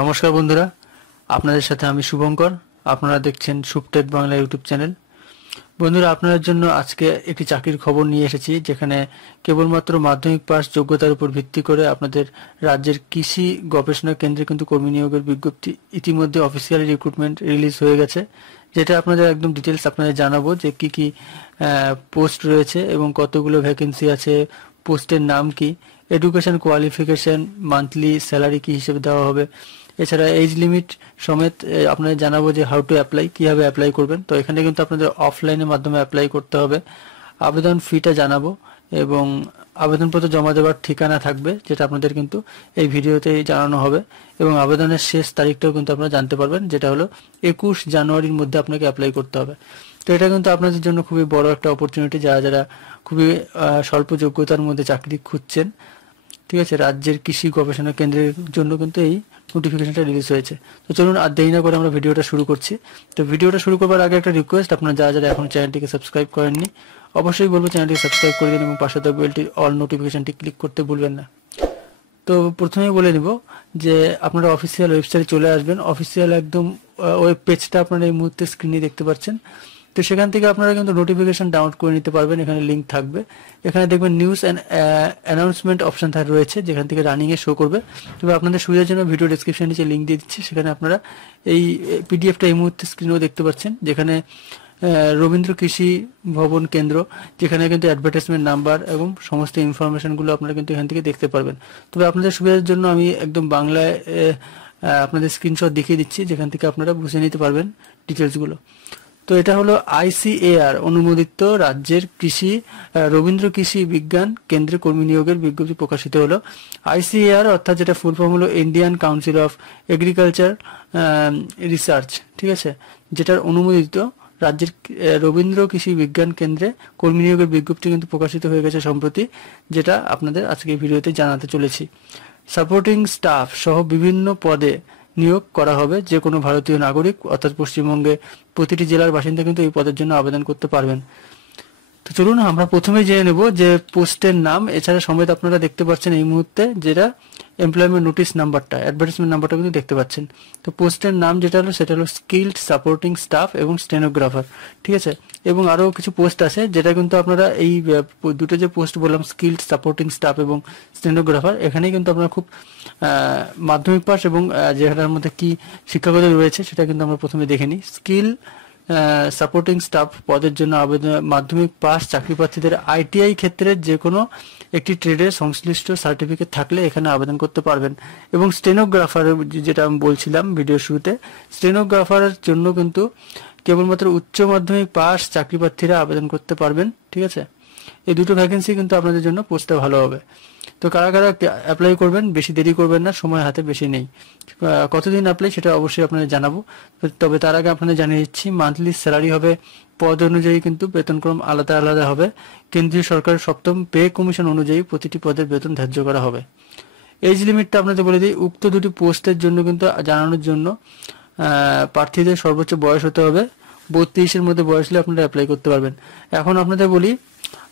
নমস্কার বন্ধুরা, আপনাদের সাথে আমি শুভঙ্কর। আপনারা দেখছেন শুভটেক বাংলা ইউটিউব চ্যানেল। বন্ধুরা, আপনাদের জন্য আজকে একটি চাকরির খবর নিয়ে এসেছি, যেখানে কেবলমাত্র মাধ্যমিক পাস যোগ্যতার উপর ভিত্তি করে আপনাদের রাজ্যের কৃষি গবেষণা কেন্দ্রে কিন্তু কর্মী নিয়োগের বিজ্ঞপ্তি ইতিমধ্যে অফিসিয়ালি রিক্রুটমেন্ট রিলিজ হয়ে গেছে। যেটা আপনাদের একদম ডিটেলস আপনাদের জানাবো যে কি কি পোস্ট রয়েছে এবং কতগুলো ভ্যাকেন্সি আছে, পোস্টের নাম কি, এডুকেশন কোয়ালিফিকেশন, মান্থলি স্যালারি কি হিসেবে দেওয়া হবে, এছাড়া এজ লিমিট সমেত আপনাদের জানাবো যে হাউ টু অ্যাপ্লাই, কিভাবে অ্যাপ্লাই করবেন। তো এখানে কিন্তু আপনাদের অফলাইনের মাধ্যমে অ্যাপ্লাই করতে হবে। আবেদন ফিটা জানাবো এবং আবেদনপত্র জমা দেওয়ার ঠিকানা থাকবে, যেটা আপনাদের কিন্তু এই ভিডিওতেই জানানো হবে। এবং আবেদনের শেষ তারিখটাও কিন্তু আপনারা জানতে পারবেন, যেটা হলো 21 জানুয়ারির মধ্যে আপনাকে অ্যাপ্লাই করতে হবে। তো এটা কিন্তু আপনাদের জন্য খুবই বড় একটা অপরচুনিটি, যারা যারা খুবই স্বল্প যোগ্যতার মধ্যে চাকরি খুঁজছেন। ঠিক আছে, রাজ্যের কৃষি গবেষণা কেন্দ্রের জন্য কিন্তু এই নোটিফিকেশনটা রিলিজ হয়েছে। তো চলুন আর দেরি না করে আমরা ভিডিওটা শুরু করছি। তো ভিডিওটা শুরু করবার আগে একটা রিকোয়েস্ট, আপনারা যারা যারা এখন চ্যানেলটিকে সাবস্ক্রাইব করেননি, অবশ্যই বলবো চ্যানেলটিকে সাবস্ক্রাইব করে দিন এবং পাশে থাকা বেলটি অল নোটিফিকেশনটি ক্লিক করতে ভুলবেন না। তো প্রথমেই বলে নিব যে আপনারা অফিসিয়াল ওয়েবসাইটে চলে আসবেন। অফিসিয়াল একদম ওয়েব পেজটা আপনারা এই মুহূর্তে স্ক্রিনে দেখতে পাচ্ছেন। তো সেখান থেকে আপনারা কিন্তু নোটিফিকেশন ডাউনলোড করে নিতে পারবেন। এখানে লিঙ্ক থাকবে, এখানে দেখবেন নিউজ অ্যান্ড অ্যানাউন্সমেন্ট অপশন রয়েছে, যেখান থেকে রানিং এ শো করবে। তবে আপনাদের সুবিধার জন্য ভিডিও ডেসক্রিপশন নিচে লিঙ্ক দিয়ে দিচ্ছি, সেখানে আপনারা এই পিডিএফটা এই মুহূর্তে স্ক্রিনেও দেখতে পাচ্ছেন, যেখানে রবীন্দ্র কৃষি ভবন কেন্দ্র, যেখানে কিন্তু অ্যাডভার্টাইজমেন্ট নাম্বার এবং সমস্ত ইনফরমেশনগুলো আপনারা কিন্তু এখান থেকে দেখতে পারবেন। তবে আপনাদের সুবিধার জন্য আমি একদম বাংলায় আপনাদের স্ক্রিনশট দেখিয়ে দিচ্ছি, যেখান থেকে আপনারা বুঝে নিতে পারবেন ডিটেলসগুলো। তো এটা হলো ICAR অনুমোদিত রাজ্যের রবীন্দ্র কৃষি বিজ্ঞান কেন্দ্রে কর্মী নিয়োগের বিজ্ঞপ্তি প্রকাশিত হলো। ICAR অর্থাৎ যেটা ফুল ফর্ম হলো Indian council of agriculture research, ঠিক আছে, যেটার অনুমোদিত রাজ্যের রবীন্দ্র কৃষি বিজ্ঞান কেন্দ্রে কর্মী নিয়োগের বিজ্ঞপ্তি কিন্তু প্রকাশিত হয়ে গেছে সম্প্রতি, যেটা আপনাদের আজকে ভিডিওতে জানাতে চলেছি। সাপোর্টিং স্টাফ সহ বিভিন্ন পদে নিয়োগ করা হবে। যে কোনো ভারতীয় নাগরিক অর্থাৎ পশ্চিমবঙ্গে প্রতিটি জেলার বাসিন্দা কিন্তু এই পদের জন্য আবেদন করতে পারবেন। তো চলুন আমরা প্রথমে জেনে নেব যে পোস্টের নাম, এছাড়া সমেত আপনারা দেখতে পাচ্ছেন এই মুহূর্তে যেটা এমপ্লয়মেন্ট নোটিশ নাম্বারটা, অ্যাডভার্টাইজমেন্ট নাম্বারটা কিন্তু দেখতে পাচ্ছেন। তো পোস্টের নাম যেটা হলো সেটা হলো স্কিলড সাপোর্টিং স্টাফ এবং স্টেনোগ্রাফার, ঠিক আছে। এবং আরও কিছু পোস্ট আছে, যেটা কিন্তু আপনারা এই দুটো যে পোস্ট বললাম, স্কিলড সাপোর্টিং স্টাফ এবং স্টেনোগ্রাফার, এখানেই কিন্তু আপনারা খুব মাধ্যমিক পাস এবং যেটার মধ্যে কি শিক্ষাগত রয়েছে সেটা কিন্তু আমরা প্রথমে দেখে নিই। স্কিল সাপোর্টিং স্টাফ পদের জন্য আবেদন মাধ্যমিক পাস চাকরি প্রার্থীদের ITI ক্ষেত্রে যে কোনো একটি ট্রেডের সংশ্লিষ্ট সার্টিফিকেট থাকলে এখানে আবেদন করতে পারবেন। এবং স্টেনোগ্রাফার, যেটা আমি বলছিলাম ভিডিও শুরুতে, স্টেনোগ্রাফারের জন্য কিন্তু কেবলমাত্র উচ্চ মাধ্যমিক পাস চাকরি প্রার্থীরা আবেদন করতে পারবেন, ঠিক আছে। এই দুটো ভ্যাকেন্সি কিন্তু আপনাদের জন্য পোস্টটা ভালো হবে। তো কারা কারা অ্যাপ্লাই করবেন, বেশি দেরি করবেন না, সময় হাতে বেশি নেই। কতদিন অ্যাপ্লাই সেটা অবশ্যই আপনাদের জানাবো। তবে তার আগে আপনাদের জানিয়ে দিচ্ছি, মান্থলি স্যালারি হবে পদ অনুযায়ী কিন্তু বেতনক্রম আলাদা আলাদা হবে। কেন্দ্রীয় সরকারের 7ম পে কমিশন অনুযায়ী প্রতিটি পদের বেতন ধার্য করা হবে। এজ লিমিটটা আপনাদের বলে দিই, উক্ত দুটি পোস্টের জন্য কিন্তু জানানোর জন্য প্রার্থীদের সর্বোচ্চ বয়স হতে হবে 32-এর মধ্যে বয়স হলে আপনারা অ্যাপ্লাই করতে পারবেন। এখন আপনাদের বলি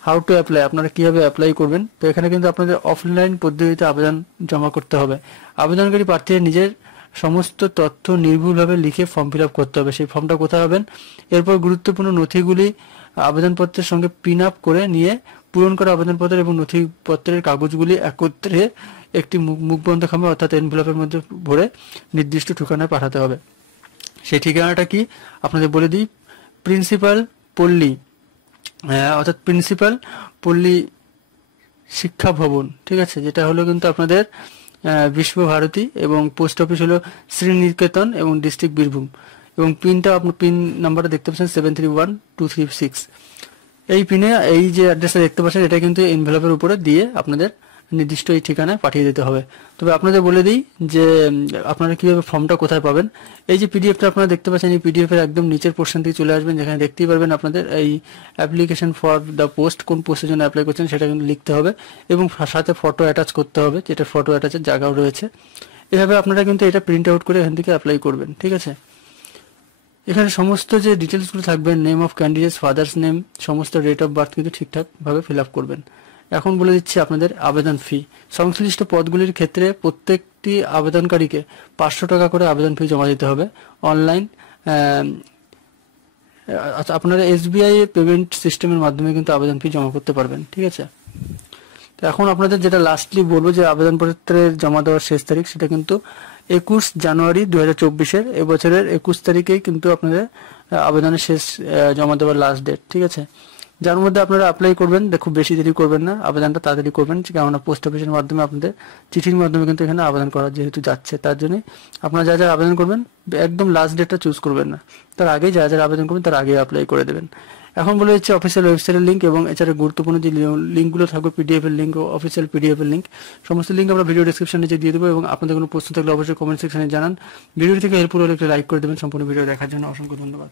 হাউ টু অ্যাপ্লাই, আপনারা কিভাবে অ্যাপ্লাই করবেন। তো এখানে কিন্তু আপনাদের অফলাইন পদ্ধতিতে আবেদন জমা করতে হবে। আবেদনকারী প্রার্থীরা নিজের সমস্ত তথ্য নির্ভুলভাবে লিখে ফর্ম ফিল আপ করতে হবে। সেই ফর্মটা কোথায় হবেন, এরপর গুরুত্বপূর্ণ নথিগুলি আবেদনপত্রের সঙ্গে পিন আপ করে নিয়ে পূরণ করা আবেদনপত্র এবং নথিপত্রের কাগজগুলি একত্রে একটি মুখবন্ধ খামে অর্থাৎ এনভেলপের মধ্যে ভরে নির্দিষ্ট ঠিকানায় পাঠাতে হবে। সেই ঠিকানাটা কি আপনাদের বলে দিই, প্রিন্সিপাল পল্লী অর্থাৎ প্রিন্সিপাল পল্লী শিক্ষা ভবন, ঠিক আছে, যেটা হলো কিন্তু আপনাদের বিশ্বভারতী, এবং পোস্ট অফিস হলো শ্রীনিকেতন এবং ডিস্ট্রিক্ট বীরভূম। এবং পিনটা আপনার পিন নাম্বারটা দেখতে পাচ্ছেন 731236। এই পিনে এই যে অ্যাড্রেসটা দেখতে পাচ্ছেন, এটা কিন্তু এনভেলপের উপরে দিয়ে আপনাদের নির্দিষ্ট এই ঠিকানায় পাঠিয়ে দিতে হবে। তবে আপনাদের বলে দিই যে আপনারা কিভাবে ফর্মটা কোথায় পাবেন। এই যে পিডিএফটা আপনারা দেখতে পাচ্ছেন, এই পিডিএফ এর একদম নিচের পোর্শন থেকে চলে আসবেন, যেখানে দেখতেই পারবেন আপনাদের এই অ্যাপ্লিকেশন ফর দ্য পোস্ট, কোন পোস্টের জন্য অ্যাপ্লাই করছেন সেটা কিন্তু লিখতে হবে এবং সাথে ফটো অ্যাটাচ করতে হবে, যেটা ফটো অ্যাটাচের জায়গাও রয়েছে। এভাবে আপনারা কিন্তু এটা প্রিন্ট আউট করে এখান থেকে অ্যাপ্লাই করবেন, ঠিক আছে। এখানে সমস্ত যে ডিটেলসগুলো থাকবে, name of candidates, father's name, সমস্ত ডেট অফ বার্থ কিন্তু ঠিকঠাকভাবে ফিল আপ করবেন। এখন বলে দিচ্ছি আপনাদের আবেদন ফি। সংশ্লিষ্ট পদগুলির ক্ষেত্রে প্রত্যেকটি আবেদনকারীকে 500 টাকা করে আবেদন ফি জমা দিতে হবে অনলাইন। আচ্ছা, আপনারা SBI পেমেন্ট সিস্টেমের মাধ্যমে কিন্তু আবেদন ফি জমা করতে পারবেন, ঠিক আছে। তো এখন আপনাদের যেটা লাস্টলি বলবো যে আবেদনপত্রের জমা দেওয়ার শেষ তারিখ সেটা কিন্তু 21 জানুয়ারি 2024-এর এবছরের 21 তারিখেই কিন্তু আপনাদের আবেদনের শেষ জমা দেওয়ার লাস্ট ডেট, ঠিক আছে। যার মধ্যে আপনারা অ্যাপ্লাই করবেন, খুব বেশি দেরি করবেন না, আবেদনটা তাড়াতাড়ি করবেন, কেননা পোস্ট অফিসের মাধ্যমে আপনাদের চিঠির মাধ্যমে কিন্তু এখানে আবেদন করা যেহেতু যাচ্ছে, তার জন্য আপনারা যা যা আবেদন করবেন একদম লাস্ট ডেটটা চুজ করবেন না, তার আগেই যা যা আবেদন করবেন তার আগে অ্যাপ্লাই করে দেবেন। এখন বলে দিচ্ছি অফিসিয়াল ওয়েবসাইটের লিঙ্ক এবং এছাড়া গুরুত্বপূর্ণ যে লিঙ্কগুলো থাকবে, PDF এর লিঙ্ক ও অফিসিয়াল PDF এর লিঙ্ক, সমস্ত লিঙ্ক আমরা ভিডিও ডেসক্রিপশনে নিচে দিয়ে দেবো। এবং আপনাদের কোনো প্রশ্ন থাকলে অবশ্যই কমেন্ট সেকশনে জানান। ভিডিও থেকে হেল্পফুল হলে একটু লাইক করে দেবেন। সম্পূর্ণ ভিডিও দেখার জন্য অসংখ্য ধন্যবাদ।